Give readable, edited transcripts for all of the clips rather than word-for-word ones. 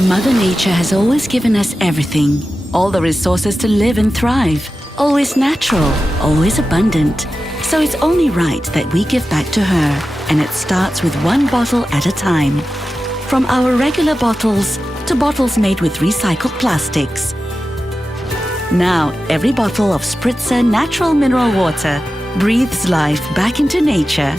Mother Nature has always given us everything, all the resources to live and thrive, always natural, always abundant. So it's only right that we give back to her, and it starts with one bottle at a time. From our regular bottles to bottles made with recycled plastics. Now, every bottle of Spritzer natural mineral water breathes life back into nature.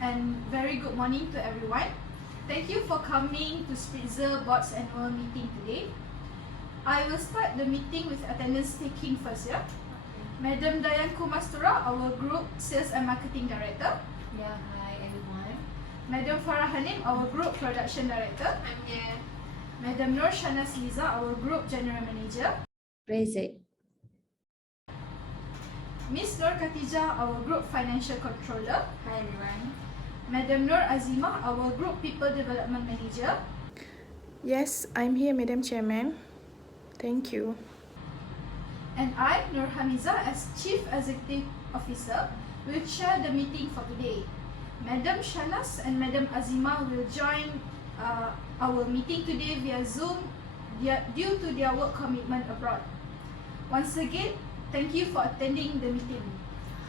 And very good morning to everyone. Thank you for coming to Spritzer Board's annual meeting today. I will start the meeting with attendance taking first. Madam Dayan Kumastura, our Group Sales and Marketing Director. Yeah, hi everyone. Madam Farah Hanim, our Group Production Director. I'm here. Madam Nur Shanas Liza, our Group General Manager. Present. Miss Nur Khatijah, our Group Financial Controller. Hi everyone. Madam Nur Azimah, our Group People Development Manager. Yes, I'm here, Madam Chairman. Thank you. And I, Nur Hamiza, as Chief Executive Officer, will chair the meeting for today. Madam Shanas and Madam Azimah will join our meeting today via Zoom due to their work commitment abroad. Once again, thank you for attending the meeting.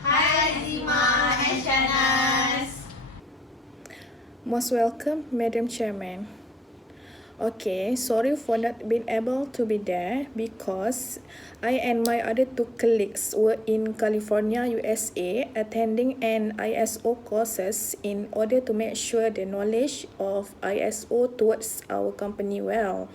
Hi Azima and Shanas. Most welcome, Madam Chairman. Okay, sorry for not being able to be there because I and my other two colleagues were in California, USA, attending an ISO courses in order to make sure the knowledge of ISO towards our company well.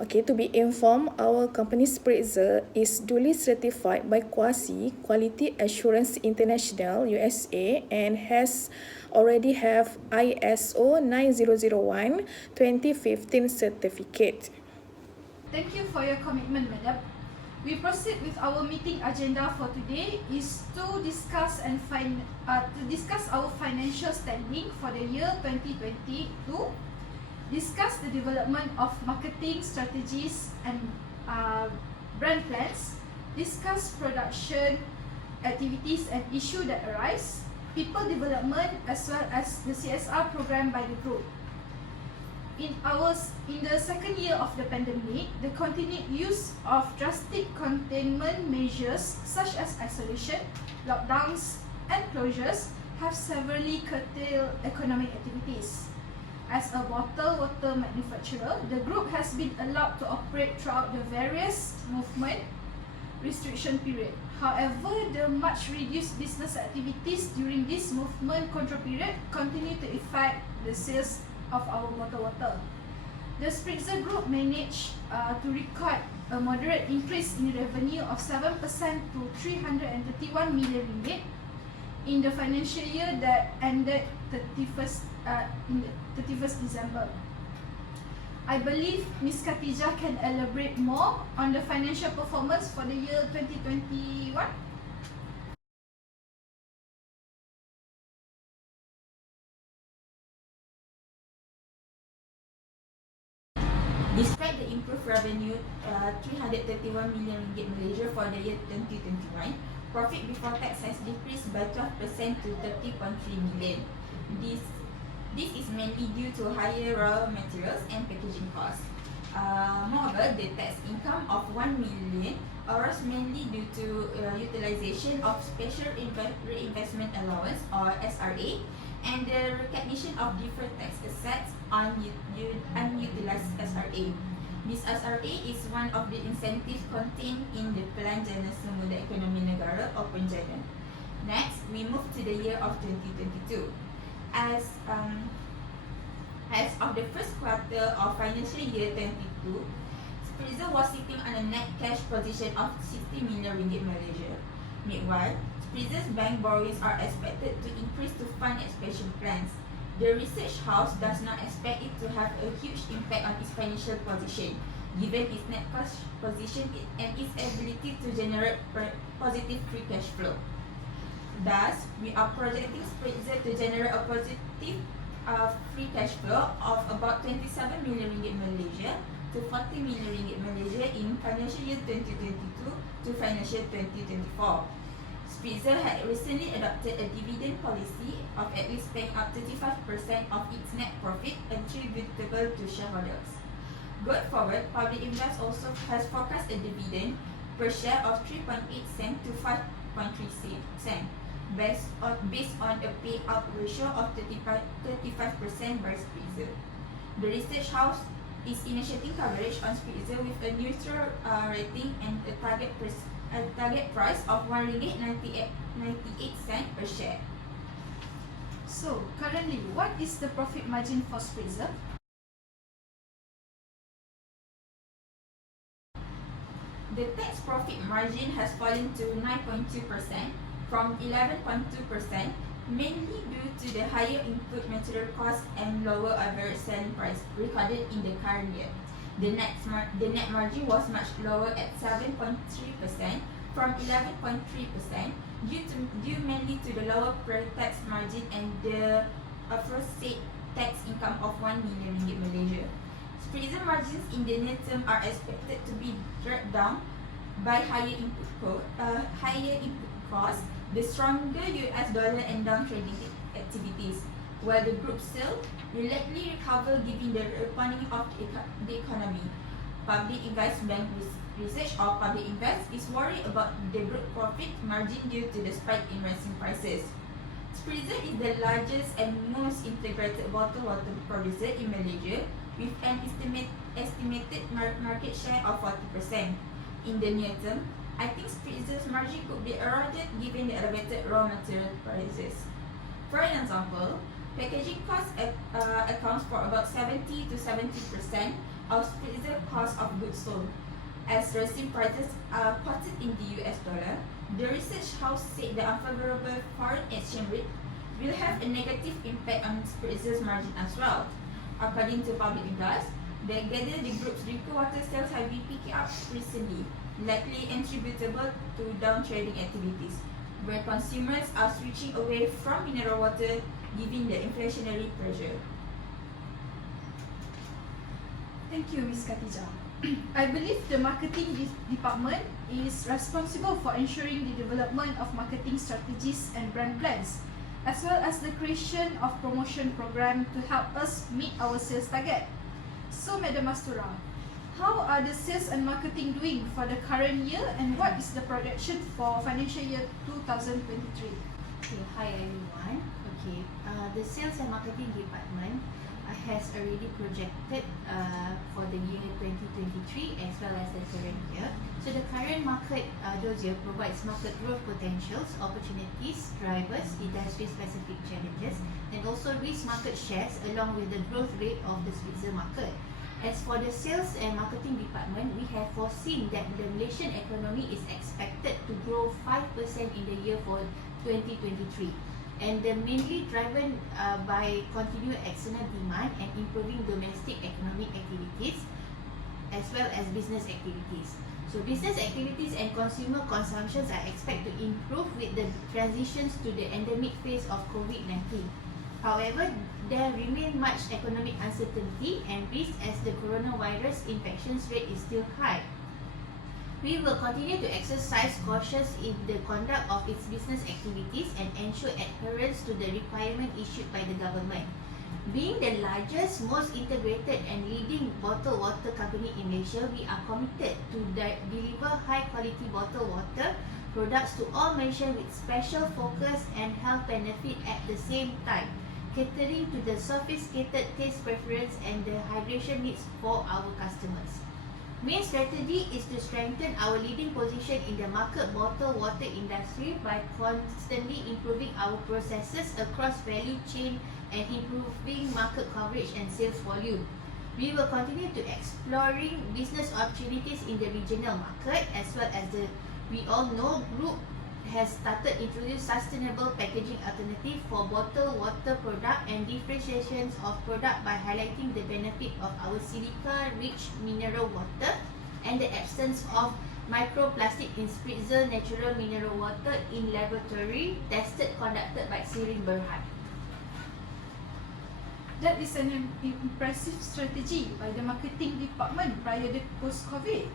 Okay, to be informed, our company Spritzer is duly certified by Quality Assurance International USA and has already have ISO 9001 2015 certificate. Thank you for your commitment, Madam. We proceed with our meeting agenda for today is to discuss our financial standing for the year 2022. Discuss the development of marketing strategies and brand plans, discuss production activities and issues that arise, people development as well as the CSR program by the group. In the second year of the pandemic, the continued use of drastic containment measures such as isolation, lockdowns and closures have severely curtailed economic activities. As a bottled water manufacturer, the group has been allowed to operate throughout the various movement restriction period. However, the much reduced business activities during this movement control period continue to affect the sales of our bottled water. The Spritzer Group managed to record a moderate increase in revenue of 7% to 331 million ringgit in the financial year that ended 31st December. I believe Ms. Khatijah can elaborate more on the financial performance for the year 2021. Despite the improved revenue, 331 million ringgit Malaysia for the year 2021, profit before tax has decreased by 12% to 30.3 million. This is mainly due to higher raw materials and packaging costs. Moreover, the tax income of 1 million arose mainly due to utilization of Special Reinvestment Allowance or SRA and the recognition of deferred tax assets on unutilized SRA. This SRA is one of the incentives contained in the Plan Jana Semula Ekonomi Negara or Penjana. Next, we move to the year of 2022. As of the first quarter of financial year 2022, Spritzer was sitting on a net cash position of 60 million ringgit Malaysia. Meanwhile, Spritzer's bank borrowings are expected to increase to fund expansion plans. The research house does not expect it to have a huge impact on its financial position, given its net cash position and its ability to generate positive free cash flow. Thus, we are projecting Spritzer to generate a positive free cash flow of about 27 million ringgit Malaysia to 40 million ringgit Malaysia in financial year 2022 to financial 2024. Spritzer had recently adopted a dividend policy of at least paying up 35% of its net profit attributable to shareholders. Going forward, Public Invest also has forecast a dividend per share of 3.8 cent to 5.3 cent, based on a payout ratio of 35% by Spritzer. The research house is initiating coverage on Spritzer with a neutral rating and a target price of RM1.98 per share. So, currently, what is the profit margin for Spritzer? The tax profit margin has fallen to 9.2% from 11.2%, mainly due to the higher input material costs and lower average selling price recorded in the current year. The net margin was much lower at 7.3% from 11.3%, due mainly to the lower pre-tax margin and the aforesaid tax income of 1 million ringgit Malaysia. Spritzer margins in the near term are expected to be dragged down by higher input costs, the stronger US dollar and down trading activities, while the group sale will likely recover given the reopening of the economy. Public Invest Bank Research or Public Invest is worried about the group profit margin due to the spike in resin prices. Spritzer is the largest and most integrated bottled water producer in Malaysia, with an estimated market share of 40%. In the near term, I think Spritzer's margin could be eroded given the elevated raw material prices. For an example, packaging costs accounts for about 70 to 70% of Spritzer cost of goods sold. As resin prices are quoted in the US dollar, the research house said the unfavorable foreign exchange rate will have a negative impact on Spritzer's margin as well. According to Public Invest, the group's drinking water sales have been picking up recently, likely attributable to down trading activities, where consumers are switching away from mineral water given the inflationary pressure. Thank you, Ms. Khatijah. I believe the marketing department is responsible for ensuring the development of marketing strategies and brand plans, as well as the creation of promotion program to help us meet our sales target. So, Madam Mastura, how are the sales and marketing doing for the current year, and what is the projection for financial year 2023? Okay, hi everyone. Okay, the sales and marketing department has already projected for the year 2023 as well as the current year. So the current market dossier provides market growth potentials, opportunities, drivers, industry-specific challenges, and also risk market shares along with the growth rate of the Spritzer market. As for the sales and marketing department, we have foreseen that the Malaysian economy is expected to grow 5% in the year for 2023. And they're mainly driven by continued external demand and improving domestic economic activities as well as business activities. So business activities and consumer consumptions are expected to improve with the transitions to the endemic phase of COVID-19. However, there remain much economic uncertainty and risk as the coronavirus infections rate is still high. We will continue to exercise caution in the conduct of its business activities and ensure adherence to the requirement issued by the government. Being the largest, most integrated and leading bottled water company in Malaysia, we are committed to deliver high quality bottled water products to all Malaysians with special focus and health benefit at the same time, catering to the sophisticated taste preference and the hydration needs for our customers. Main strategy is to strengthen our leading position in the market bottled water industry by constantly improving our processes across value chain and improving market coverage and sales volume. We will continue to exploring business opportunities in the regional market as well as we all know group has started introduce sustainable packaging alternative for bottled water product and differentiations of product by highlighting the benefit of our silica-rich mineral water and the absence of microplastic in Spritzer natural mineral water in laboratory tested conducted by Sirin Berhad. That is an impressive strategy by the marketing department prior to post-COVID.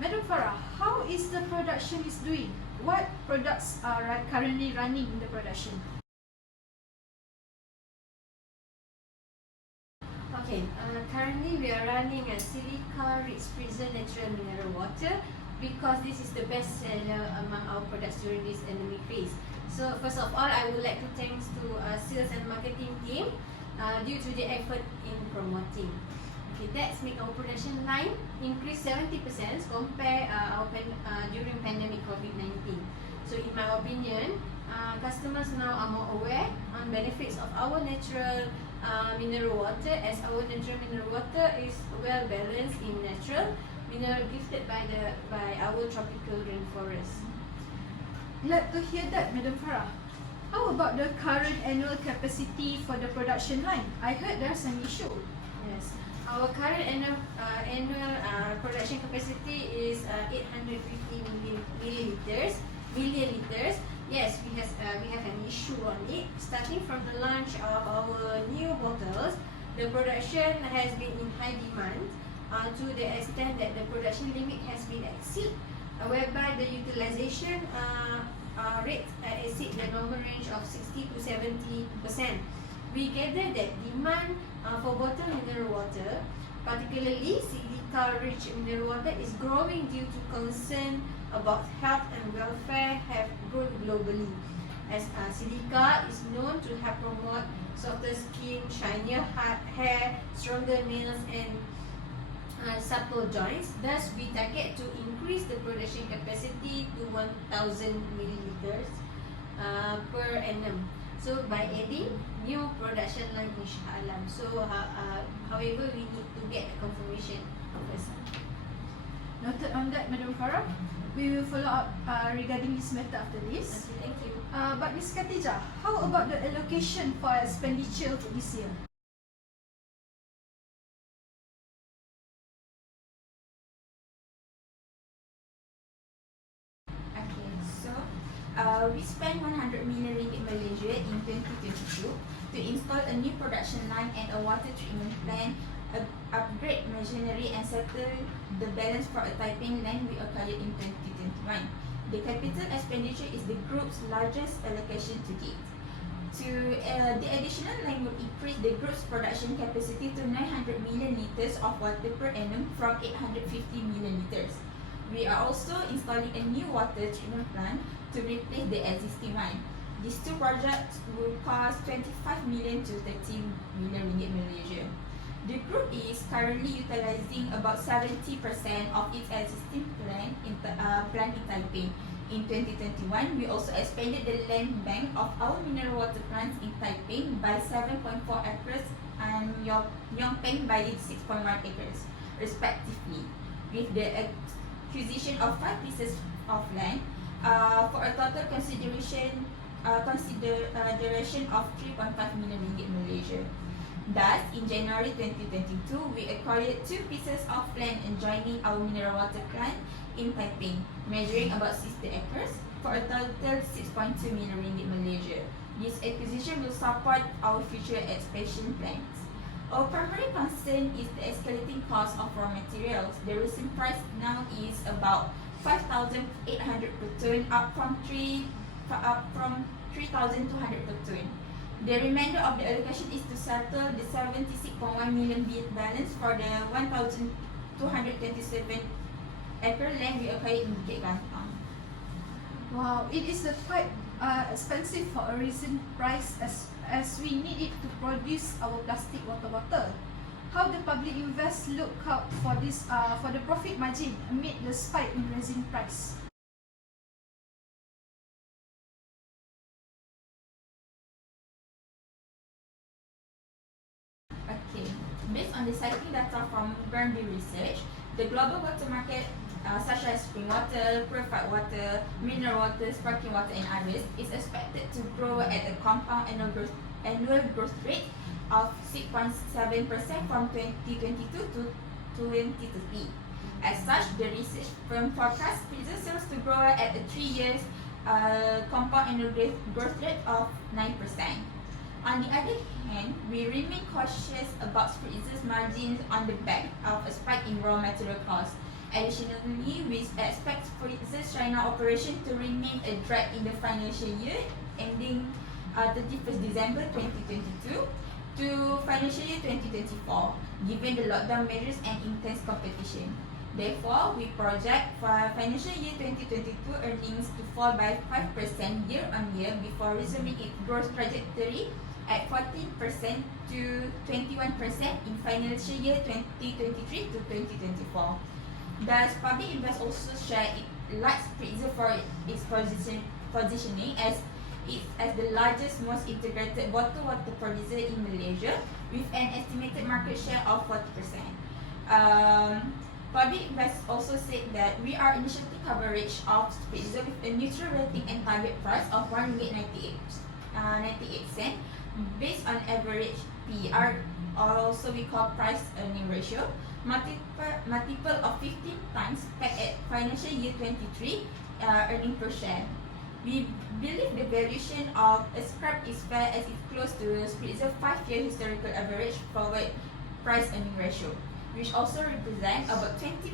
Madam Farah, how is the production is doing? What products are currently running in the production? Okay, currently we are running a silica-rich Spritzer natural mineral water because this is the best seller among our products during this endemic phase. So first of all, I would like to thanks to sales and marketing team due to the effort in promoting. Okay, that's make our production line increase 70% compare during pandemic COVID-19. So in my opinion, customers now are more aware on benefits of our natural mineral water, as our natural mineral water is well balanced in natural mineral gifted by our tropical rainforest. Glad to hear that, Madam Farah. How about the current annual capacity for the production line? I heard there's an issue. Yes, our current annual production capacity is 850 million liters. Yes, we have an issue on it. Starting from the launch of our new bottles, the production has been in high demand to the extent that the production limit has been exceeded, whereby the utilization rate exceed the normal range of 60 to 70%. We gather that demand for bottled mineral water, particularly silica-rich mineral water, is growing due to concern about health and welfare have grown globally. As silica is known to help promote softer skin, shinier hair, stronger nails, and supple joints. Thus, we target to increase the production capacity to 1,000 milliliters per annum. So by adding new production line, inshallah. So however, we need to get a confirmation first. Noted on that, Madam Farah. We will follow up regarding this matter after this. Okay, thank you. But Ms. Khatijah, how about the allocation for expenditure for this year? Okay, so we spent 100 million ringgit Malaysia in 2022 to install a new production line and a water treatment plant, upgrade machinery and settle the balance for a Taiping land we acquired in 2021. The capital expenditure is the group's largest allocation to date. The additional line will increase the group's production capacity to 900 million liters of water per annum from 850 million liters. We are also installing a new water treatment plant to replace the existing one. These two projects will cost 25 million to 30 million ringgit Malaysia. The group is currently utilizing about 70% of its existing plant in Taipei. In 2021, we also expanded the land bank of our mineral water plants in Taipei by 7.4 acres and Yongpeng by 6.1 acres, respectively, with the acquisition of 5 pieces of land for a total consideration of 3.5 million ringgit Malaysia. Thus, in January 2022, we acquired 2 pieces of land adjoining our mineral water plant in Taipei, measuring about 60 acres, for a total 6.2 million ringgit Malaysia. This acquisition will support our future expansion plans. Our primary concern is the escalating cost of raw materials. The recent price now is about 5,800 per ton, up from 3,200 per ton. The remainder of the allocation is to settle the 76.1 million balance for the 1,227 acre land we acquired in Bukit Gantang. Wow, it is quite expensive for a recent price as we need it to produce our plastic water bottle. How the public invest look out for this for the profit margin amid the spike in resin price? Okay, based on the cycling data from Burnby Research, the global water market such as spring water, purified water, mineral water, sparkling water, and others, is expected to grow at a compound annual growth rate of 6.7% from 2022 to 2030. As such, the research firm forecasts Spritzer sales to grow at a 3 years compound annual growth rate of 9%. On the other hand, we remain cautious about Spritzer's margins on the back of a spike in raw material costs. Additionally, we expect Spritzer's China operation to remain a drag in the financial year ending 31st December 2022 to financial year 2024, given the lockdown measures and intense competition. Therefore, we project for financial year 2022 earnings to fall by 5% year-on-year before resuming its growth trajectory at 14% to 21% in financial year 2023 to 2024. Thus, public investors also share it likes Spritzer for its positioning as the largest, most integrated bottled water producer in Malaysia, with an estimated market share of 40%. Public investors also said that we are initiating coverage of Spritzer with a neutral rating and target price of RM1.98 based on average PER, or also we call price earning ratio, multiple of 15 times back at financial year 23 earning per share. We believe the valuation of Ascribe is fair as it's close to Spritzer's 5-year historical average forward price earning ratio, which also represents about 20%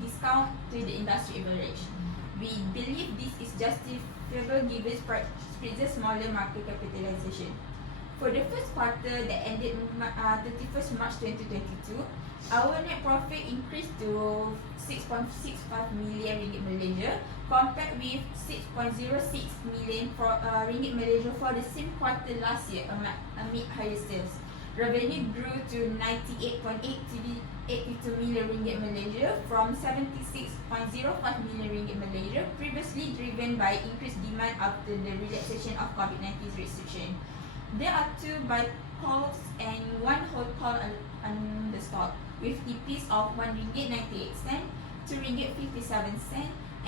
discount to the industry average. We believe this is justifiable given Spritzer's smaller market capitalization. For the first quarter that ended 31st March 2022, our net profit increased to 6.65 million ringgit Malaysia compared with 6.06 million ringgit Malaysia for the same quarter last year amid higher sales. Revenue grew to 98.82 million ringgit Malaysia from 76.05 million ringgit Malaysia, previously driven by increased demand after the relaxation of COVID-19 restriction. There are 2 buy calls and 1 hold call on the stock, with EPs of RM1.98, RM2.57,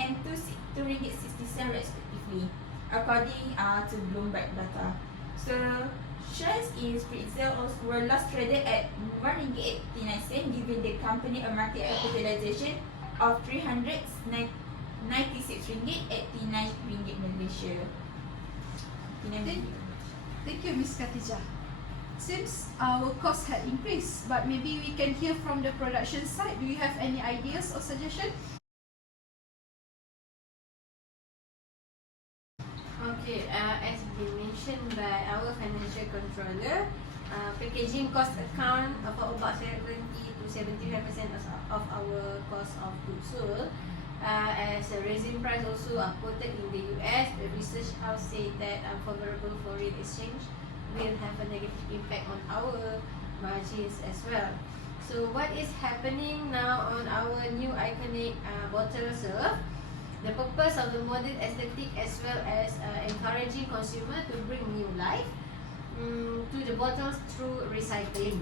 and RM2.60 respectively, according to Bloomberg data. So, shares in Spritzer were last traded at RM1.89, giving the company a market capitalization of RM396.89 Malaysia. Thank you, Ms. Khatijah. Seems our cost had increased, but maybe we can hear from the production side. Do you have any ideas or suggestions? Okay, as been mentioned by our financial controller, packaging cost account for about 70 to 75% of our cost of goods sold. As a resin price also are quoted in the US, the research house said that unfavorable foreign exchange will have a negative impact on our margins as well. So what is happening now on our new iconic bottle serve? The purpose of the modern aesthetic as well as encouraging consumer to bring new life to the bottles through recycling.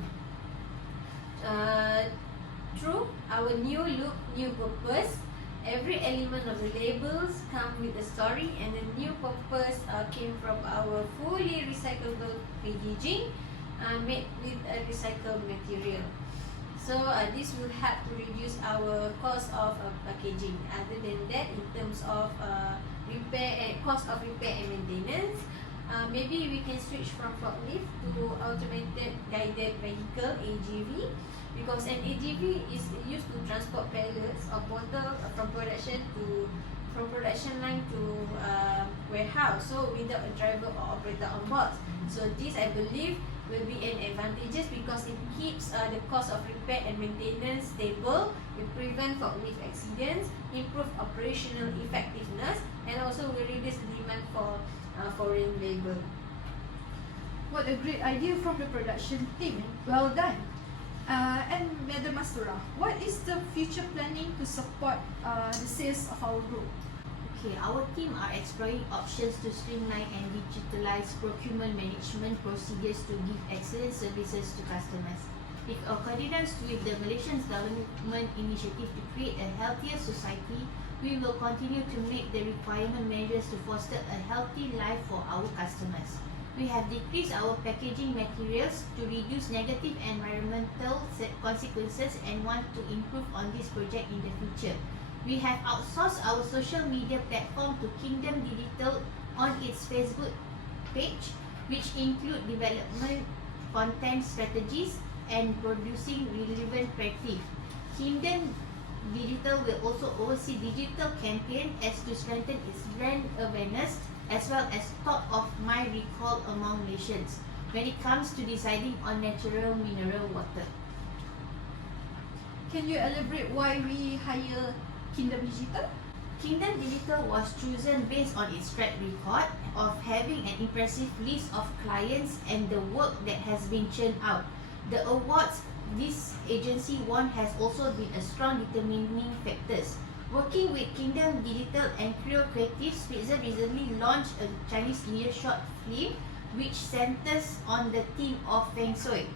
Through our new look, new purpose, every element of the labels come with a story, and the new purpose came from our fully recyclable packaging made with a recycled material. So this will help to reduce our cost of packaging. Other than that, in terms of cost of repair and maintenance, maybe we can switch from forklift to automated guided vehicle (AGV), because an AGV is used to transport pallets or bottles from production line to warehouse, so without a driver or operator on board. So this, I believe, will be an advantage because it keeps the cost of repair and maintenance stable, will prevent forklift accidents, improve operational effectiveness, and also will reduce demand for foreign labor. What a great idea from the production team. Well done. And Madam Mastura, what is the future planning to support the sales of our group? Okay, our team are exploring options to streamline and digitalize procurement management procedures to give excellent services to customers. In accordance with the Malaysian government initiative to create a healthier society, we will continue to make the requirement measures to foster a healthy life for our customers. We have decreased our packaging materials to reduce negative environmental consequences and want to improve on this project in the future. We have outsourced our social media platform to Kingdom Digital on its Facebook page, which include development content strategies and producing relevant creative. Kingdom Digital will also oversee digital campaign as to strengthen its brand awareness as well as top of mind recall among Malaysians when it comes to deciding on natural mineral water. Can you elaborate why we hire Kingdom Digital? Kingdom Digital was chosen based on its track record of having an impressive list of clients and the work that has been churned out. The awards this agency won has also been a strong determining factors. Working with Kingdom Digital and Creo Creative, Spritzer recently launched a Chinese New Year short film which centers on the theme of Feng Shui.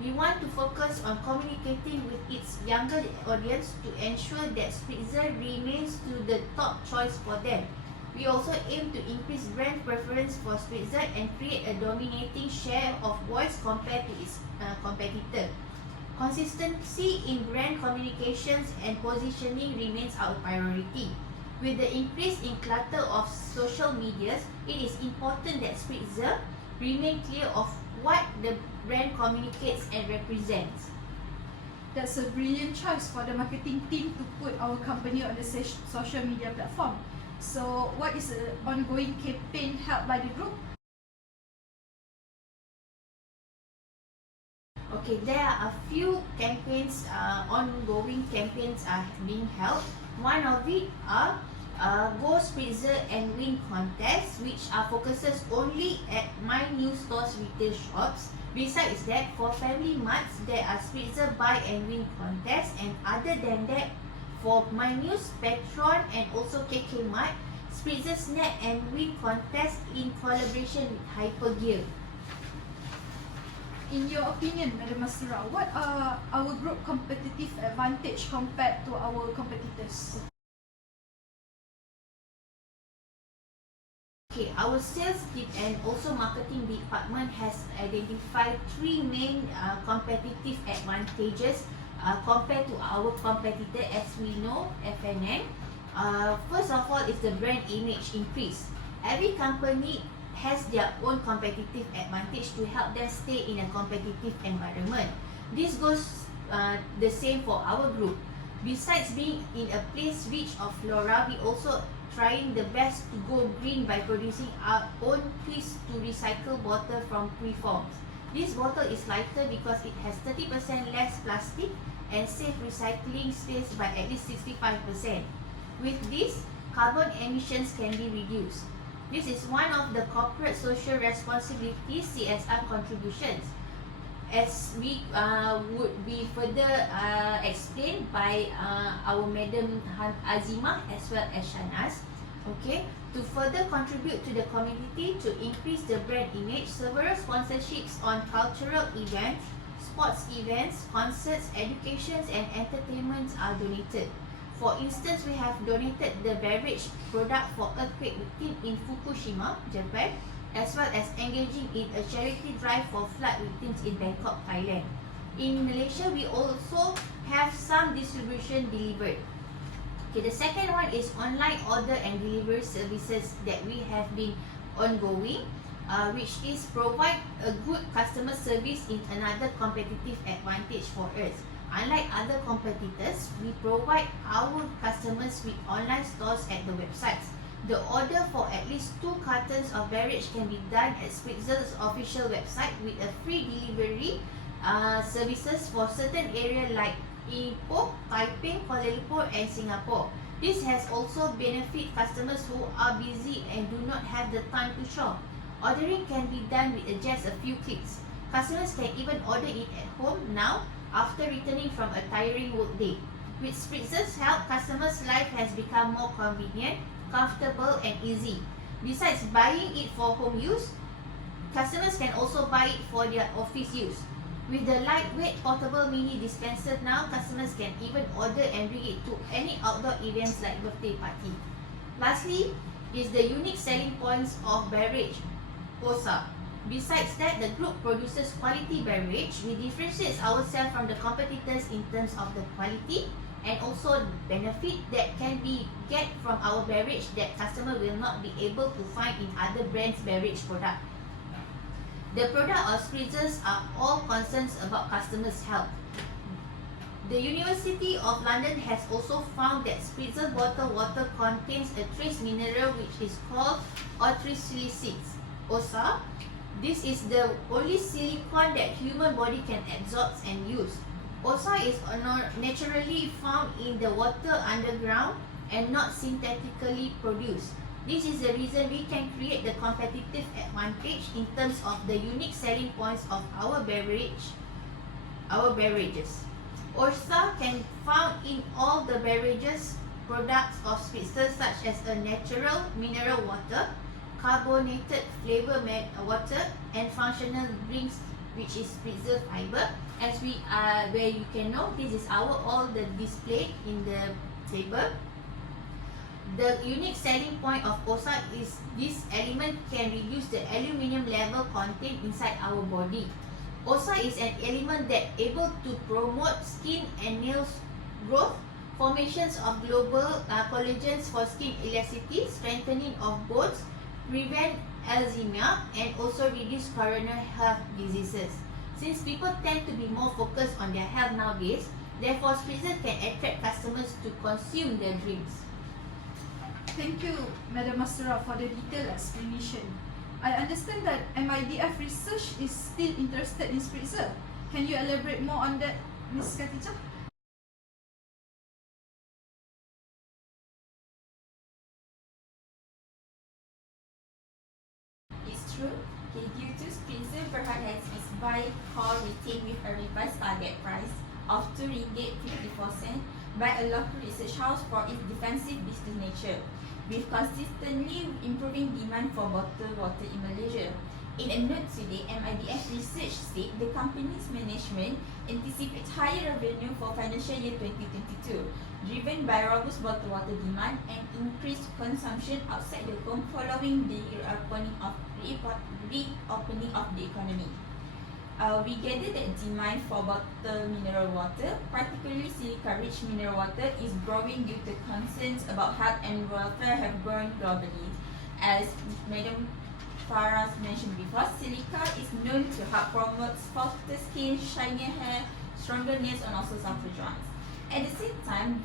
We want to focus on communicating with its younger audience to ensure that Spritzer remains to the top choice for them. We also aim to increase brand preference for Spritzer and create a dominating share of voice compared to its competitor. Consistency in brand communications and positioning remains our priority. With the increase in clutter of social medias, it is important that Spritzer remain clear of what the brand communicates and represents. That's a brilliant choice for the marketing team to put our company on the social media platform. So, what is the ongoing campaign held by the group? Okay, there are a few campaigns, ongoing campaigns are being held. One of it are Go Spritzer and Win contests, which are focuses only at My New Stores retail shops. Besides that, for family marts, there are Spritzer Buy and Win contests, and other than that, for My News, Petron, and also KK Mart, Spritzer Snap and Win contest in collaboration with Hypergear. In your opinion, Madam Masura, what are our group competitive advantage compared to our competitors? Okay, our sales team and also marketing department has identified three main competitive advantages compared to our competitor, as we know, FNM. First of all is the brand image increase. Every company has their own competitive advantage to help them stay in a competitive environment. This goes the same for our group. Besides being in a place rich of flora, we also trying the best to go green by producing our own twist to recycle bottle from preforms. This bottle is lighter because it has 30% less plastic and save recycling space by at least 65%. With this, carbon emissions can be reduced. This is one of the corporate social responsibilities CSR contributions, as we would be further explained by our Madam Azimah as well as Shahnaz. Okay, to further contribute to the community to increase the brand image, several sponsorships on cultural events, sports events, concerts, educations and entertainments are donated. For instance, we have donated the beverage product for earthquake victim in Fukushima, Japan, as well as engaging in a charity drive for flood victims in Bangkok, Thailand. In Malaysia, we also have some distribution delivered. Okay, the second one is online order and delivery services that we have been ongoing, which is provide a good customer service in another competitive advantage for us. Unlike other competitors, we provide our customers with online stores at the websites. The order for at least 2 cartons of beverage can be done at Spritzer's official website with a free delivery services for certain areas like Ipoh, Taipei, Kuala Lumpur and Singapore. This has also benefit customers who are busy and do not have the time to shop. Ordering can be done with just a few clicks. Customers can even order it at home now after returning from a tiring workday. With Spritzer's help, customers' life has become more convenient, comfortable and easy. Besides buying it for home use, customers can also buy it for their office use. With the lightweight portable mini dispenser now, customers can even order and bring it to any outdoor events like birthday party. Lastly is the unique selling points of beverage, OSA. Besides that, the group produces quality beverage. We differentiate ourselves from the competitors in terms of the quality and also benefit that can be get from our beverage that customer will not be able to find in other brands' beverage product. The product of Spritzers are all concerns about customers' health. The University of London has also found that Spritzer bottled water contains a trace mineral which is called orthosilicates, OSA. This is the only silicon that human body can absorb and use. OSA is naturally found in the water underground and not synthetically produced. This is the reason we can create the competitive advantage in terms of the unique selling points of our beverages. OSA can found in all the beverages products of Spritzer such as a natural mineral water, carbonated flavor water, and functional drinks which is Spritzer fiber. As we are where you can know, this is our all the display in the table. The unique selling point of OSA is this element can reduce the aluminium level contained inside our body. OSA is an element that able to promote skin and nails growth, formations of global collagens for skin elasticity, strengthening of bones, prevent Alzheimer, and also reduce coronary heart diseases. Since people tend to be more focused on their health nowadays, therefore Spritzer can attract customers to consume their drinks. Thank you, Madam Mastura, for the detailed explanation. I understand that MIDF Research is still interested in Spritzer. Can you elaborate more on that, Ms. Khatijah? It's true. Okay, due to Spritzer perhaps its buy call retained with a revised target price of RM2.54 by a local research house for its defensive business nature, with consistently improving demand for bottled water in Malaysia. In a note today, MIDF Research said the company's management anticipates higher revenue for financial year 2022, driven by robust bottled water demand and increased consumption outside the home following the reopening of the economy. We gather that demand for bottled mineral water, particularly silica-rich mineral water, is growing due to concerns about health and welfare have grown globally. As Madam Farah mentioned before, silica is known to help promote softer skin, shinier hair, stronger nails, and also softer joints. At the same time,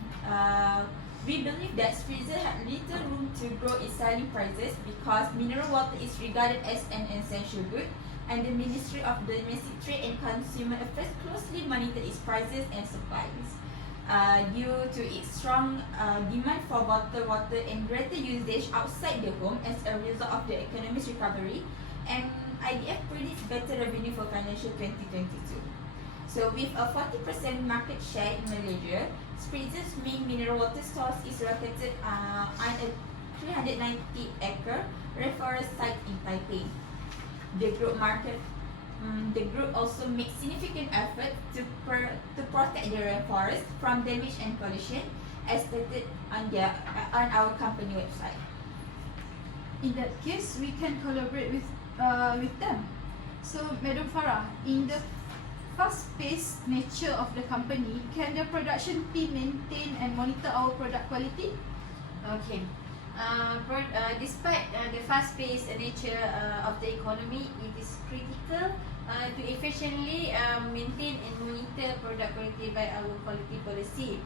we believe that Spritzer had little room to grow its selling prices because mineral water is regarded as an essential good, and the Ministry of Domestic Trade and Consumer Affairs closely monitor its prices and supplies. Due to its strong demand for bottled water and greater usage outside the home as a result of the economy's recovery, and IDF predicts better revenue for financial 2022. So with a 40% market share in Malaysia, Spritzer's main mineral water source is located on a 390-acre rainforest site in Taipei. The group also makes significant effort to protect the rainforest from damage and pollution, as stated on our company website. In that case, we can collaborate with them. So, Madam Farah, in the fast-paced nature of the company, can the production team maintain and monitor our product quality? Okay. Despite the fast-paced nature of the economy, it is critical to efficiently maintain and monitor product quality by our quality policy.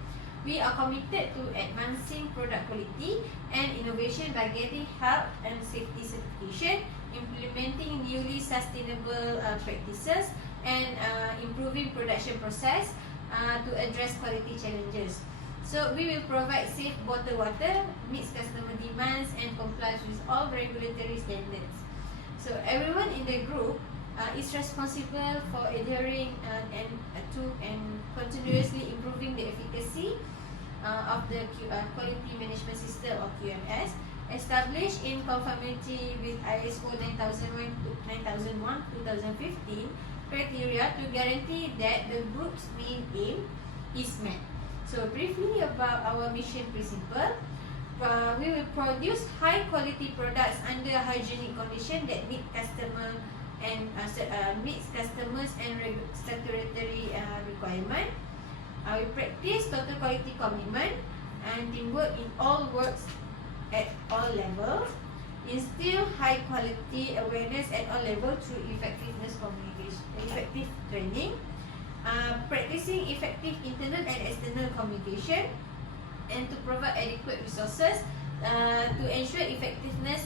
We are committed to advancing product quality and innovation by getting health and safety certification, implementing newly sustainable practices, and improving production process to address quality challenges. So we will provide safe bottled water, meets customer demands, and complies with all regulatory standards. So everyone in the group is responsible for adhering and continuously improving the efficacy of the quality management system of QMS, established in conformity with ISO 9001/2015 criteria to guarantee that the group's main aim is met. So briefly about our mission principle, we will produce high quality products under hygienic condition that meet customer and meets customers and statutory requirement. We practice total quality commitment and teamwork in all works at all levels. Instill high quality awareness at all levels through effectiveness communication, effective training, practicing effective internal and external communication, and to provide adequate resources to ensure effectiveness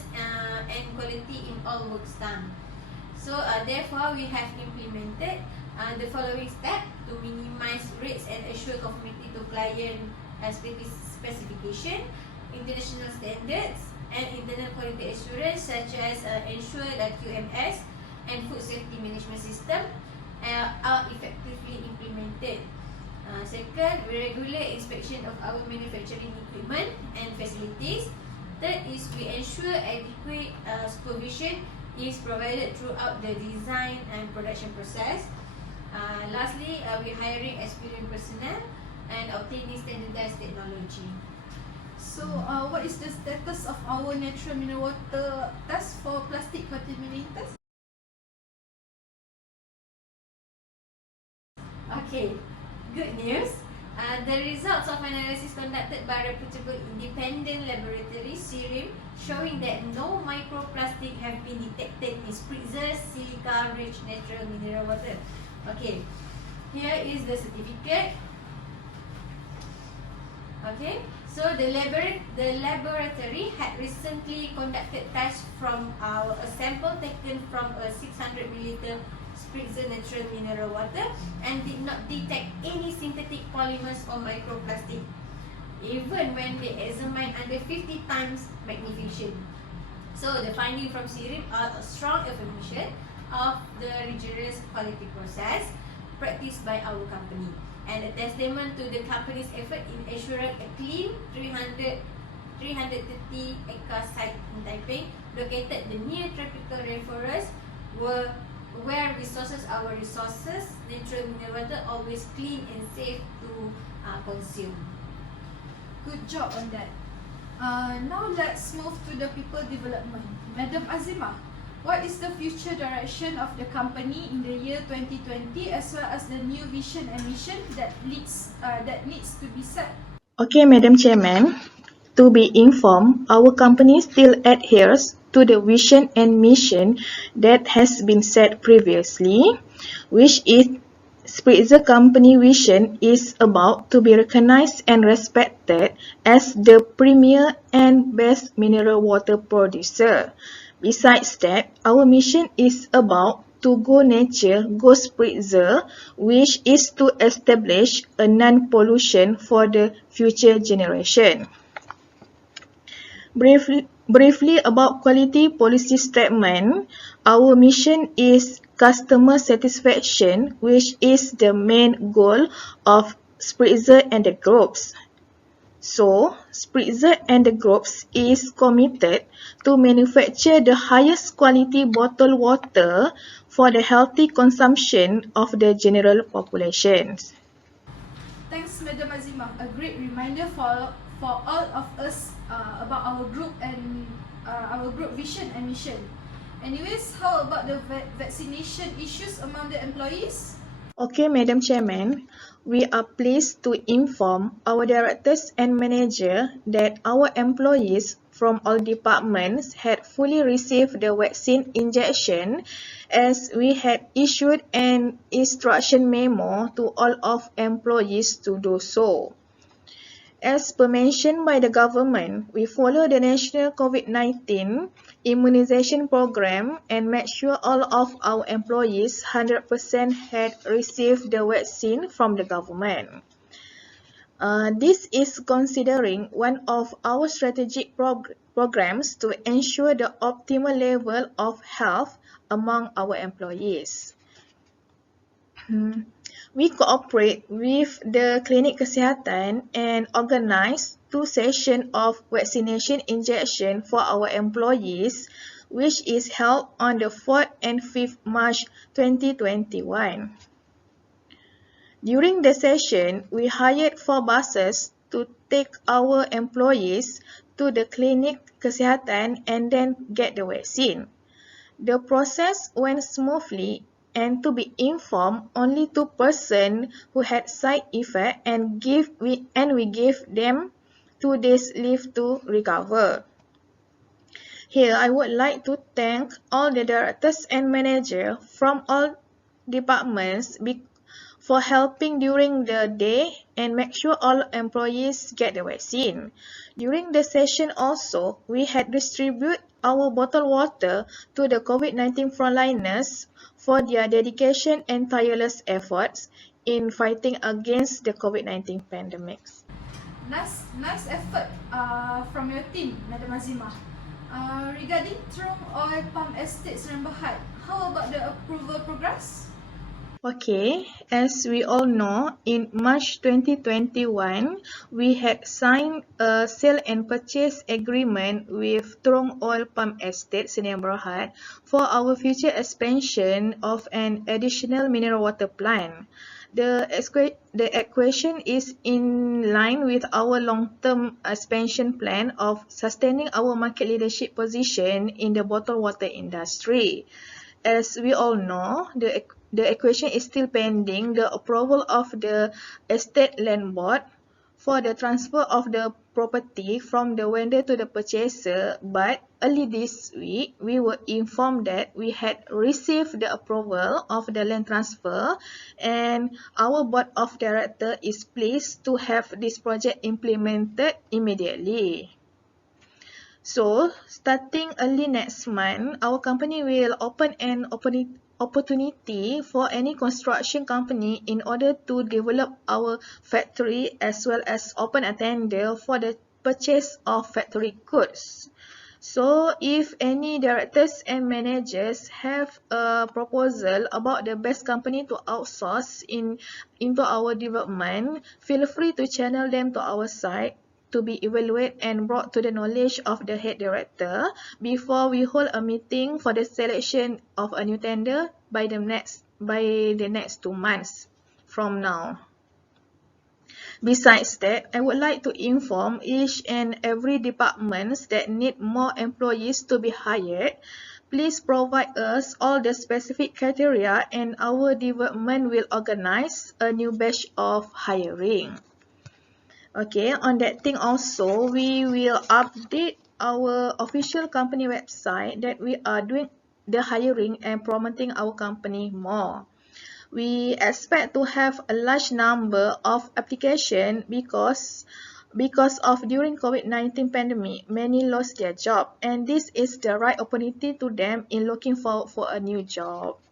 and quality in all works done. So therefore, we have implemented the following steps to minimize risks and assure conformity to client specification, international standards, and internal quality assurance, such as ensure that QMS and food safety management system are effectively implemented. Second, regular inspection of our manufacturing equipment and facilities. Third is we ensure adequate supervision is provided throughout the design and production process. Lastly, we hiring experienced personnel and obtaining standardized technology. So, what is the status of our natural mineral water test for plastic contaminators? Okay, good news. The results of analysis conducted by reputable independent laboratory serum showing that no microplastic have been detected in Spritzer silica-rich natural mineral water. Okay, here is the certificate. Okay, so the laboratory had recently conducted tests from a sample taken from a 600 milliliter Spritzer natural mineral water and did not detect any synthetic polymers or microplastic, even when they examined under 50 times magnification. So the finding from serum are a strong affirmation of the rigorous quality process practiced by our company, and a testament to the company's effort in ensuring a clean 330 acre site in Taipei, located the near tropical rainforest, where our resources, natural mineral water, always clean and safe to consume. Good job on that. Now let's move to the people development. Madam Azima, what is the future direction of the company in the year 2020, as well as the new vision and mission that needs to be set? Okay, Madam Chairman. To be informed, our company still adheres to the vision and mission that has been set previously, which is Spritzer Company vision is about to be recognized and respected as the premier and best mineral water producer. Besides that, our mission is about to go nature, go Spritzer, which is to establish a non-pollution for the future generation. Briefly about quality policy statement, our mission is customer satisfaction, which is the main goal of Spritzer and the groups. So, Spritzer and the groups is committed to manufacture the highest quality bottled water for the healthy consumption of the general populations. Thanks, Madam Azima. A great reminder for all of us about our group and our group vision and mission. Anyways, how about the vaccination issues among the employees? Okay, Madam Chairman, we are pleased to inform our directors and manager that our employees from all departments had fully received the vaccine injection, as we had issued an instruction memo to all of employees to do so. As per mentioned by the government, we follow the national COVID-19 immunization program and make sure all of our employees 100% had received the vaccine from the government. This is considering one of our strategic programs to ensure the optimal level of health among our employees. We cooperate with the Klinik Kesihatan and organize 2 sessions of vaccination injection for our employees which is held on the 4th and 5th March 2021. During the session, we hired 4 buses to take our employees to the clinic kesihatan and then get the vaccine. The process went smoothly, and to be informed, only 2 persons who had side effect and we gave them 2 days leave to recover. Here, I would like to thank all the directors and managers from all departments for helping during the day and make sure all employees get the vaccine. During the session also, we had distributed our bottled water to the COVID-19 frontliners for their dedication and tireless efforts in fighting against the COVID-19 pandemic. Nice effort from your team, Madam Azima. Regarding Trong Oil Palm Estate Sdn Bhd, how about the approval progress? Okay, as we all know, in March 2021, we had signed a sale and purchase agreement with Trong Oil Palm Estate Sdn Bhd for our future expansion of an additional mineral water plant. The equation is in line with our long-term expansion plan of sustaining our market leadership position in the bottled water industry. As we all know, the equation is still pending the approval of the estate land board for the transfer of the property from the vendor to the purchaser, but early this week, we were informed that we had received the approval of the land transfer, and our board of directors is pleased to have this project implemented immediately. So, starting early next month, our company will open an opportunity for any construction company in order to develop our factory as well as open a tender for the purchase of factory goods. So, if any directors and managers have a proposal about the best company to outsource into our development, feel free to channel them to our site to be evaluated and brought to the knowledge of the head director before we hold a meeting for the selection of a new tender by the next 2 months from now. Besides that, I would like to inform each and every departments that need more employees to be hired. Please provide us all the specific criteria and our department will organize a new batch of hiring. Okay, on that thing also, we will update our official company website that we are doing the hiring and promoting our company more. We expect to have a large number of applications because of during COVID-19 pandemic, many lost their job, and this is the right opportunity to them in looking for a new job.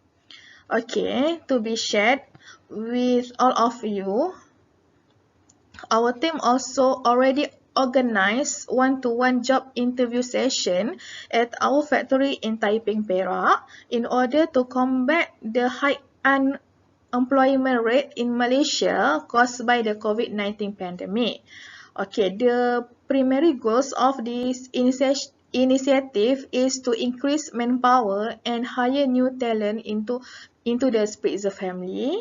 Okay, to be shared with all of you, our team also already organized one-to-one job interview session at our factory in Taiping, Perak in order to combat the high unemployment rate in Malaysia caused by the COVID-19 pandemic. Okay, the primary goals of this initiative is to increase manpower and hire new talent into the Spritzer family.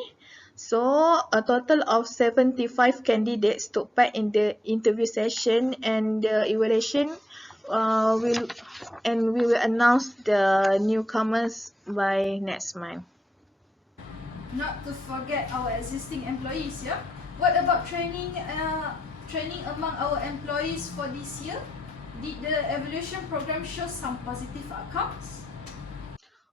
So, a total of 75 candidates took part in the interview session, and the evaluation we will announce the newcomers by next month. Not to forget our existing employees, yeah? What about training among our employees for this year? Did the evaluation program show some positive outcomes?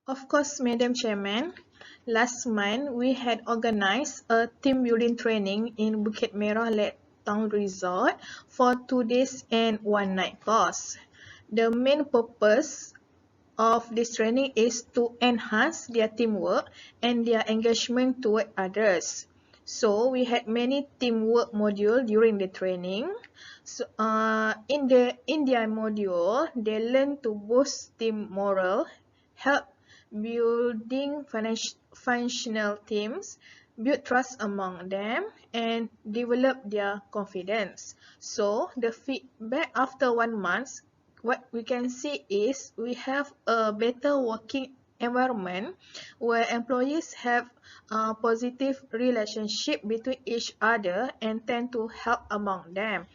Of course, Madam Chairman. Last month, we had organized a team building training in Bukit Merah Lake Town Resort for 2 days and 1 night course. The main purpose of this training is to enhance their teamwork and their engagement toward others. So, we had many teamwork modules during the training. So, in their module, they learn to boost team morale, help building functional teams, build trust among them, and develop their confidence. So, the feedback after 1 month what we can see is we have a better working environment where employees have a positive relationship between each other and tend to help among them.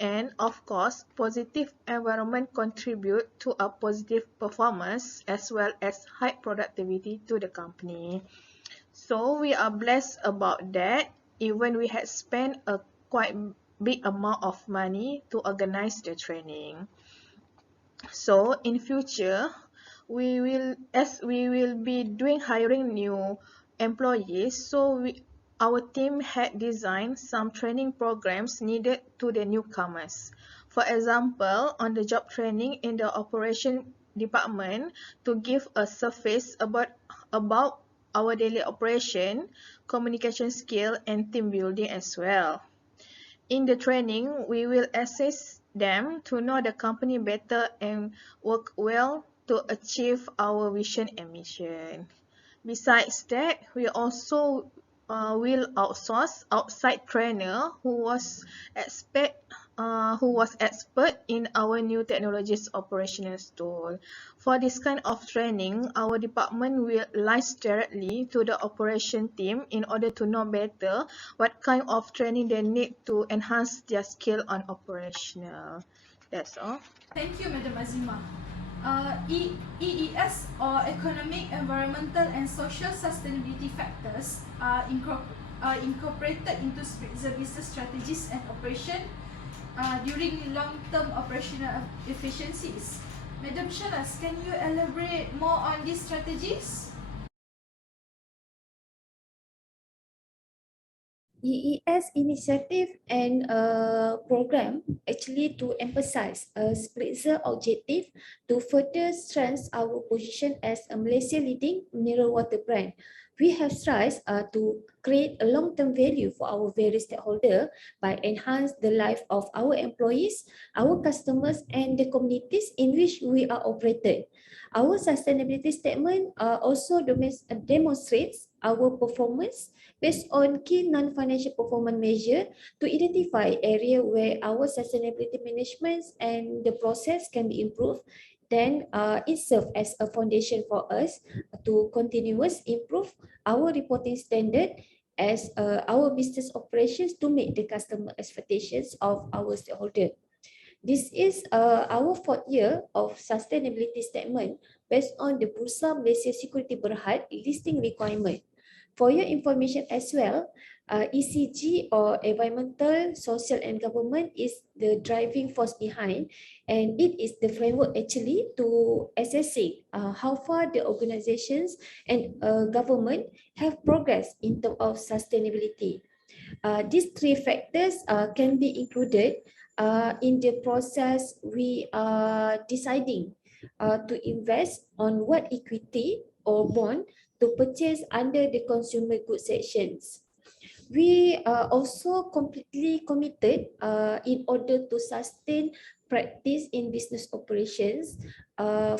And of course, positive environment contribute to a positive performance as well as high productivity to the company. So we are blessed about that, even we had spent a quite big amount of money to organize the training. So in future, we will be doing hiring new employees. So our team had designed some training programs needed to the newcomers. For example, on the job training in the operation department to give a surface about our daily operation, communication skill and team building as well. In the training, we will assist them to know the company better and work well to achieve our vision and mission. Besides that, we also will outsource outside trainer who was expert in our new technologies operational tool. For this kind of training, our department will liaise directly to the operation team in order to know better what kind of training they need to enhance their skill on operational. That's all. Thank you, Madam Azima. EES or Economic, Environmental and Social Sustainability factors are incorporated into Spritzer business strategies and operation during long-term operational efficiencies. Madam Shanas, can you elaborate more on these strategies? EES initiative and program actually to emphasize a Spritzer objective to further strengthen our position as a Malaysia leading mineral water brand. We have strived to create a long-term value for our various stakeholders by enhance the life of our employees, our customers, and the communities in which we are operated. Our sustainability statement also demonstrates our performance based on key non-financial performance measure to identify area where our sustainability management and the process can be improved. Then it serves as a foundation for us to continuous improve our reporting standard as our business operations to meet the customer expectations of our stakeholder. This is our fourth year of sustainability statement based on the Bursa Malaysia Security Berhad listing requirement. For your information as well, ECG or Environmental, Social and Government is the driving force behind, and it is the framework actually to assessing how far the organizations and government have progressed in terms of sustainability. These three factors can be included in the process we are deciding to invest on what equity or bond to purchase under the consumer goods sections. We are also completely committed in order to sustain practice in business operations.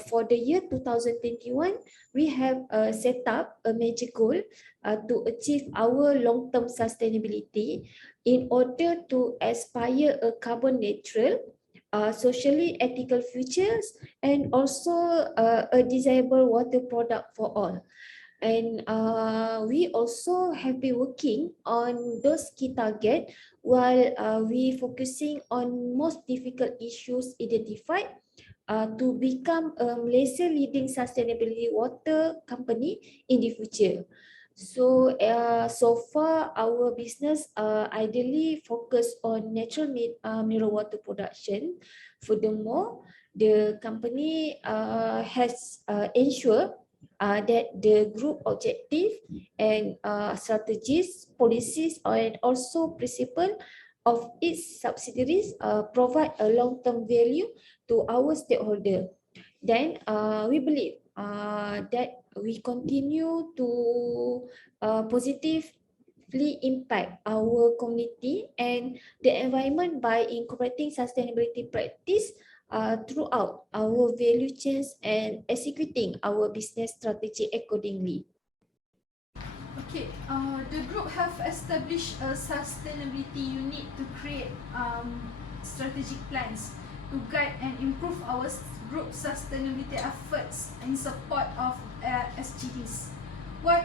For the year 2021, we have set up a major goal to achieve our long-term sustainability in order to aspire a carbon neutral, socially ethical futures, and also a desirable water product for all. And we also have been working on those key targets while we focusing on most difficult issues identified to become a Malaysia leading sustainability water company in the future. So, so far our business ideally focus on natural mineral water production. Furthermore, the company has ensured that the group objective and strategies, policies, and also principle of its subsidiaries provide a long-term value to our stakeholder. Then we believe that we continue to positively impact our community and the environment by incorporating sustainability practice throughout our value chains and executing our business strategy accordingly. Okay, the group have established a sustainability unit to create strategic plans. to guide and improve our group sustainability efforts in support of SGDs. What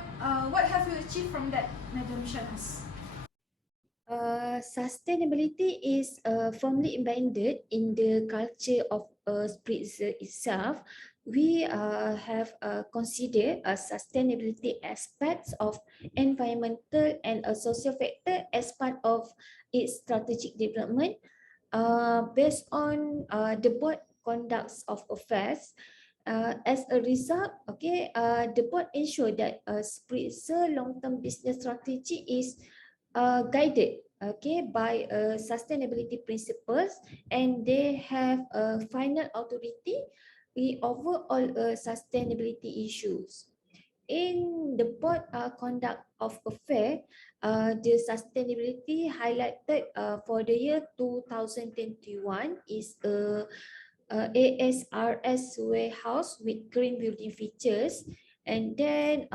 have you achieved from that, Madam Shanas? Sustainability is firmly embedded in the culture of Spritzer itself. We have considered sustainability aspects of environmental and social factor as part of its strategic development. Based on the board conducts of affairs, as a result, the board ensure that Spritzer long-term business strategy is guided by sustainability principles, and they have a final authority over all sustainability issues. In the board conduct of affair, the sustainability highlighted for the year 2021 is ASRS warehouse with green building features. And then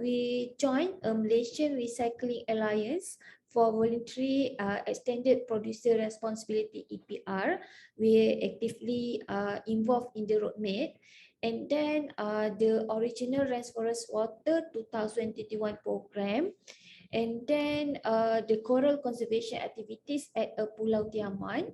we joined a Malaysian Recycling Alliance for voluntary extended producer responsibility EPR. We actively involved in the roadmap. And then the original Rainforest Water 2021 program. And then the coral conservation activities at Pulau Tiaman.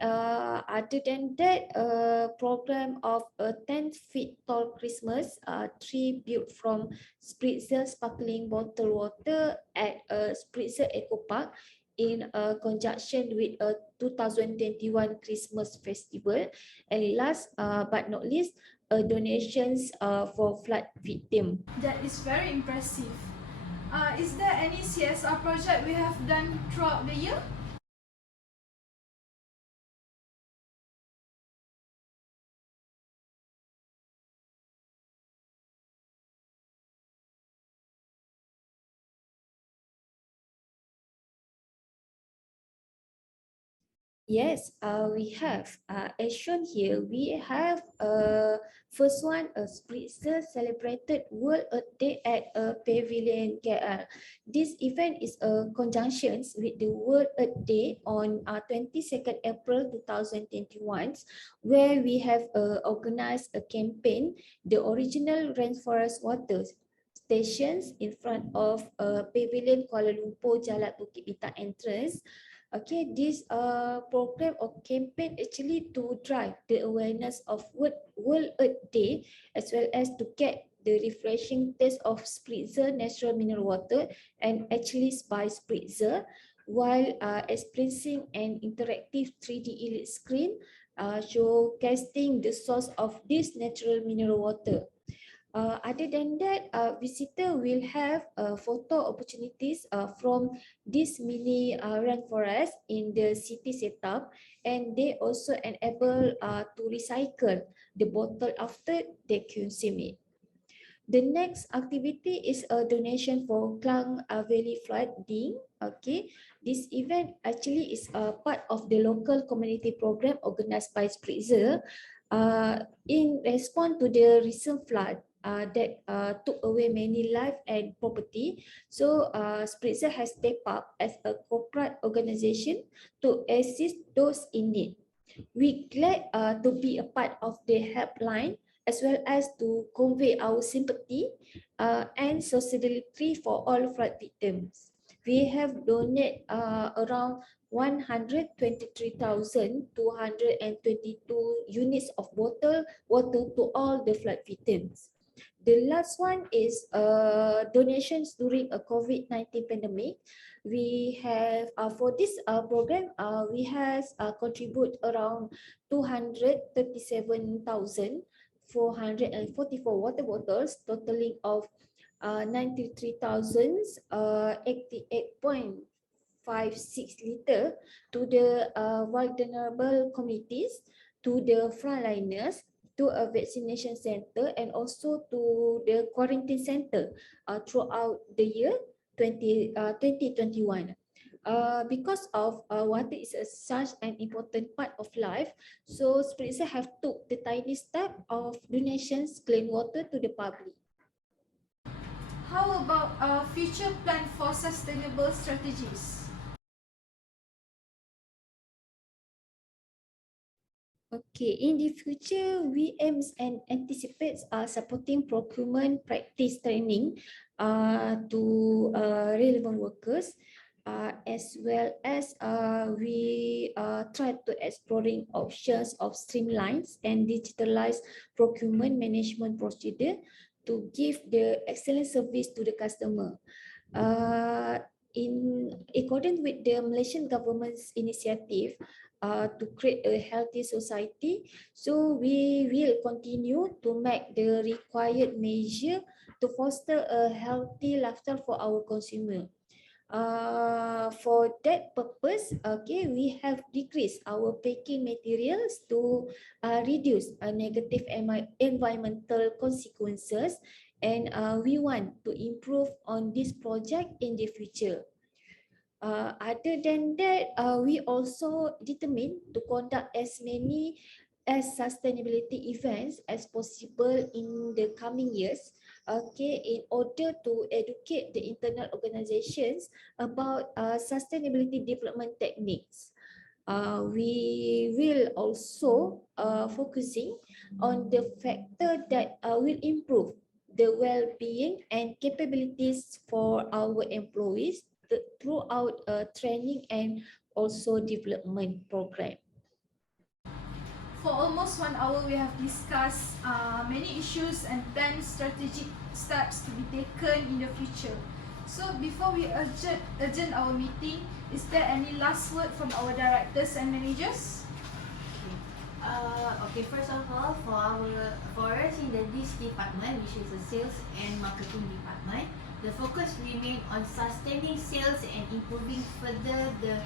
Other than that, a program of a 10 feet tall Christmas tree built from Spritzer sparkling bottled water at Spritzer Eco Park in conjunction with a 2021 Christmas festival. And last but not least, donations for flood victim. That is very impressive. Is there any CSR project we have done throughout the year? Yes, we have. As shown here, we have first one, a Spritzer celebrated World Earth Day at a pavilion KL. This event is a conjunction with the World Earth Day on 22nd April 2021, where we have organized a campaign, the original Rainforest Water stations in front of Pavilion Kuala Lumpur Jalan Bukit Bintang entrance. Okay, this program or campaign actually to drive the awareness of World Earth Day, as well as to get the refreshing taste of Spritzer natural mineral water and actually by Spritzer, while experiencing an interactive 3D LED screen showcasing the source of this natural mineral water. Other than that, visitor will have photo opportunities from this mini rainforest in the city setup, and they also enable to recycle the bottle after they consume it. The next activity is a donation for Klang Valley flooding. Okay, this event actually is a part of the local community program organized by Spritzer in response to the recent flood that took away many life and property. So Spritzer has stepped up as a corporate organization to assist those in need. We glad to be a part of the helpline, as well as to convey our sympathy and solidarity for all flood victims. We have donated around 123,222 units of bottled water to all the flood victims. The last one is donations during a COVID-19 pandemic. We have for this program, we has contribute around 237,444 water bottles, totaling of 93,088.56 liter to the vulnerable communities, to the frontliners, to a vaccination center, and also to the quarantine center throughout the year 2021. Because of water is such an important part of life, so Spritzer have took the tiny step of donations clean water to the public. How about future plan for sustainable strategies? Okay, in the future, we aims and anticipates supporting procurement practice training to relevant workers, as well as we try to exploring options of streamlines and digitalize procurement management procedure to give the excellent service to the customer. Uh, in accordance with the Malaysian government's initiative to create a healthy society, so we will continue to make the required measure to foster a healthy lifestyle for our consumer. For that purpose, okay, we have decreased our packing materials to reduce negative environmental consequences, and we want to improve on this project in the future. Other than that, we also determined to conduct as many as sustainability events as possible in the coming years, okay, in order to educate the internal organizations about sustainability development techniques. We will also focusing on the factor that will improve the well-being and capabilities for our employees throughout training and also development program. For almost 1 hour, we have discussed many issues and 10 strategic steps to be taken in the future. So before we adjourn our meeting, is there any last word from our directors and managers? Okay, first of all, for us in this department, which is the sales and marketing department, the focus remain on sustaining sales and improving further the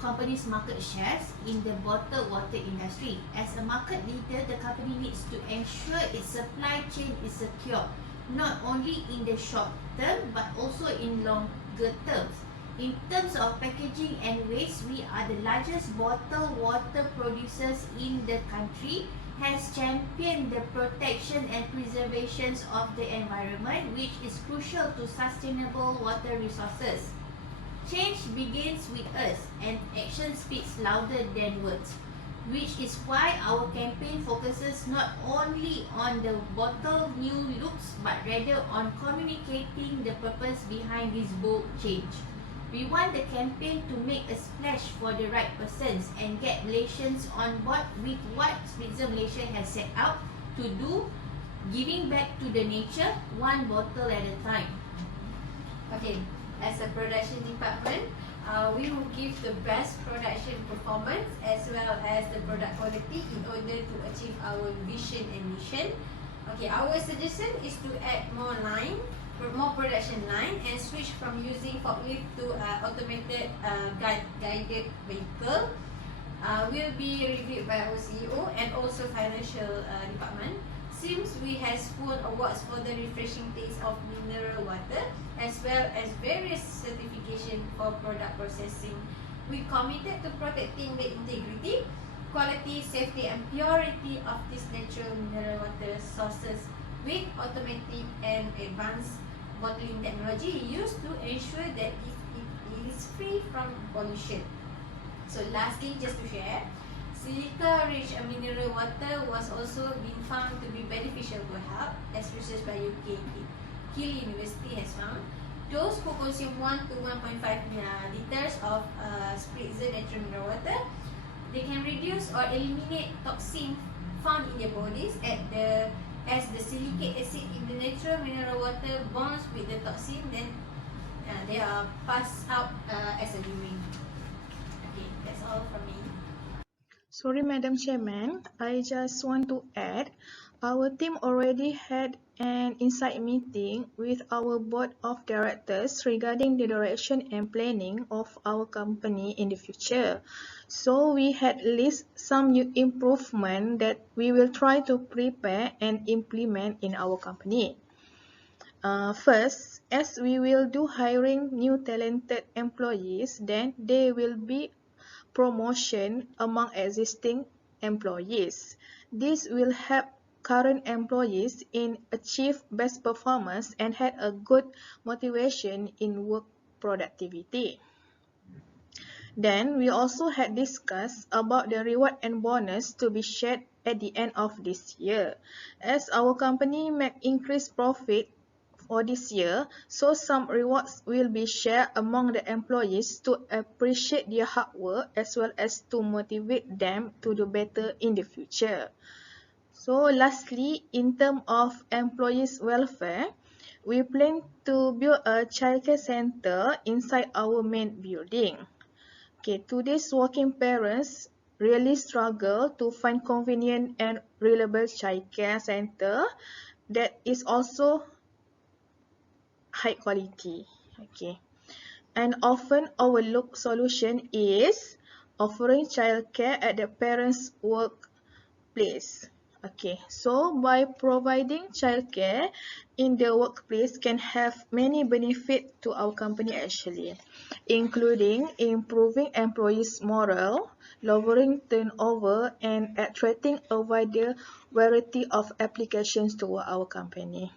company's market shares in the bottled water industry. As a market leader, the company needs to ensure its supply chain is secure, not only in the short term but also in longer terms. In terms of packaging and waste, we are the largest bottled water producers in the country, has championed the protection and preservation of the environment, which is crucial to sustainable water resources. Change begins with us, and action speaks louder than words, which is why our campaign focuses not only on the bottle new looks but rather on communicating the purpose behind this bold change. We want the campaign to make a splash for the right persons and get Malaysians on board with what Spritzer Malaysia has set out to do, giving back to the nature one bottle at a time. Okay, as a production department, we will give the best production performance as well as the product quality in order to achieve our vision and mission. Okay, our suggestion is to add more production line and switch from using forklift to automated guided vehicle. Will be reviewed by our CEO and also financial department. Since we has won awards for the refreshing taste of mineral water as well as various certification for product processing, we committed to protecting the integrity, quality, safety and purity of this natural mineral water sources with automatic and advanced bottling technology used to ensure that it is free from pollution. So lastly, just to share, silica-rich mineral water was also been found to be beneficial to health, as research by UK Keele University has found. Those who consume 1 to 1.5 liters of Spritzer natural mineral water, they can reduce or eliminate toxin found in their bodies as the silicate acid in the natural mineral water bonds with the toxin, then they are passed out as a urine. Okay, that's all from me. Sorry, Madam Chairman, I just want to add, our team already had an insight meeting with our board of directors regarding the direction and planning of our company in the future. So we had list some new improvement that we will try to prepare and implement in our company. First, as we will do hiring new talented employees, then there will be promotion among existing employees. This will help current employees in achieve best performance and have a good motivation in work productivity. Then we also had discussed about the reward and bonus to be shared at the end of this year. As our company make increased profit for this year, so some rewards will be shared among the employees to appreciate their hard work as well as to motivate them to do better in the future. So lastly, in terms of employees' welfare, we plan to build a childcare center inside our main building. Okay, today's working parents really struggle to find convenient and reliable childcare center that is also high quality. Okay, and often overlooked solution is offering childcare at the parents' workplace. Okay, so by providing childcare in the workplace can have many benefits to our company actually, including improving employees' morale, lowering turnover, and attracting a wider variety of applications to our company.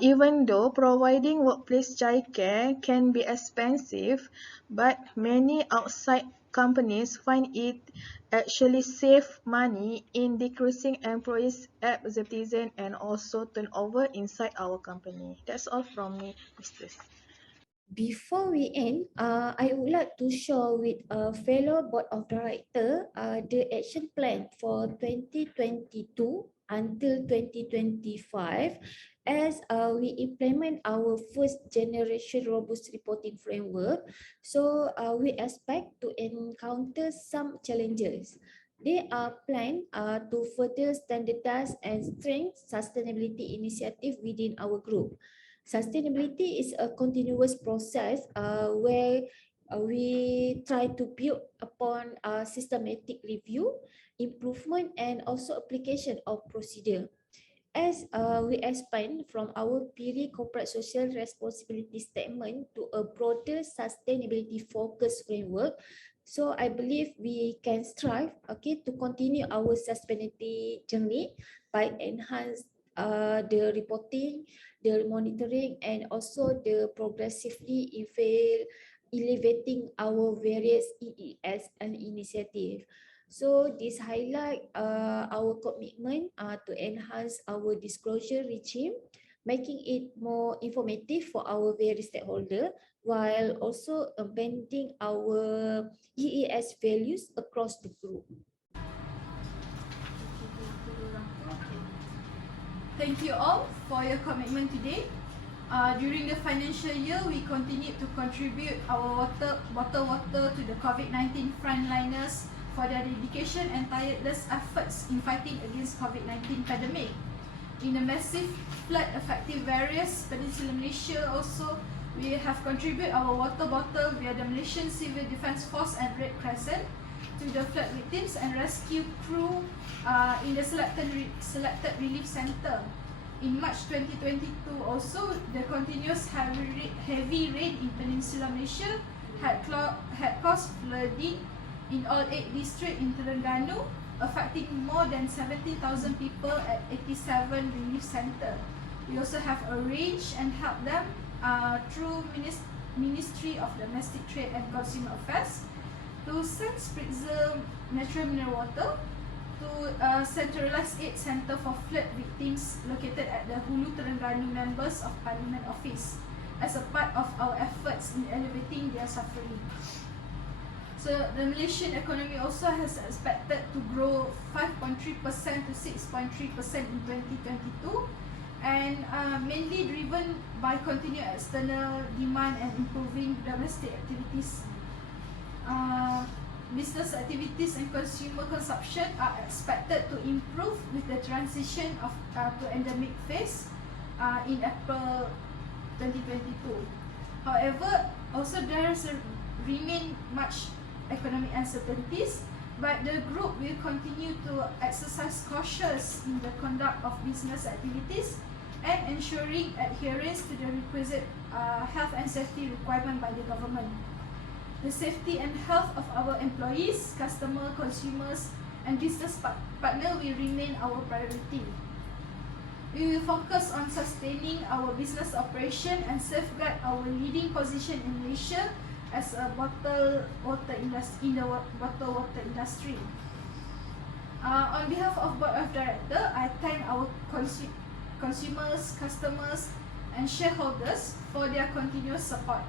Even though providing workplace childcare can be expensive, but many outside companies find it actually save money in decreasing employees' absenteeism and also turnover inside our company. That's all from me, Mistress. Before we end, I would like to share with a fellow board of director the action plan for 2022 until 2025 as we implement our first generation robust reporting framework. So we expect to encounter some challenges. They are planned to further standardize and strengthen sustainability initiative within our group. Sustainability is a continuous process where we try to build upon systematic review, improvement, and also application of procedure. As we expand from our PIRI corporate social responsibility statement to a broader sustainability focused framework, so I believe we can strive, okay, to continue our sustainability journey by enhance the reporting, the monitoring, and also the progressively elevating our various EES and initiative. So this highlight our commitment to enhance our disclosure regime, making it more informative for our various stakeholders, while also embedding our EES values across the group. Thank you all for your commitment today. During the financial year, we continued to contribute our bottled water to the COVID-19 frontliners for their dedication and tireless efforts in fighting against COVID-19 pandemic. In a massive flood-affected areas, Peninsula Malaysia also, we have contributed our water bottle via the Malaysian Civil Defence Force and Red Crescent to the flood victims and rescue crew in the selected relief center. In March 2022 also, the continuous heavy rain in Peninsula Malaysia had caused flooding in all 8 districts in Terengganu, affecting more than 17,000 people at 87 relief centers. We also have arranged and helped them through Ministry of Domestic Trade and Consumer Affairs to send Spritzer natural mineral water to a centralized aid center for flood victims located at the Hulu Terengganu Members of Parliament Office as a part of our efforts in alleviating their suffering. So the Malaysian economy also has expected to grow 5.3% to 6.3% in 2022, and mainly driven by continued external demand and improving domestic activities. Business activities and consumer consumption are expected to improve with the transition of to endemic phase in April 2022. However, also there remain much economic uncertainties, but the group will continue to exercise cautious in the conduct of business activities and ensuring adherence to the requisite health and safety requirement by the government. The safety and health of our employees, customers, consumers, and business partners will remain our priority. We will focus on sustaining our business operation and safeguard our leading position in Malaysia as a bottled water industry. On behalf of Board of Directors, I thank our consumers, customers, and shareholders for their continuous support.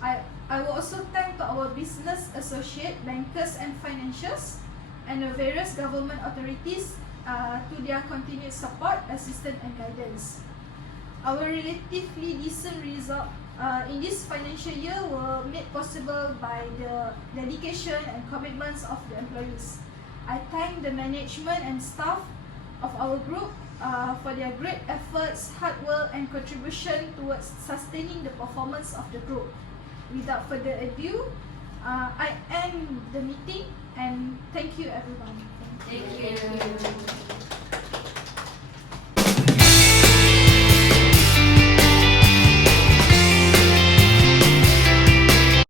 I will also thank to our business associate, bankers and financials, and the various government authorities to their continued support, assistance and guidance. Our relatively decent result in this financial year were made possible by the dedication and commitments of the employees. I thank the management and staff of our group for their great efforts, hard work and contribution towards sustaining the performance of the group. Without further ado, I end the meeting and thank you everyone. Thank you.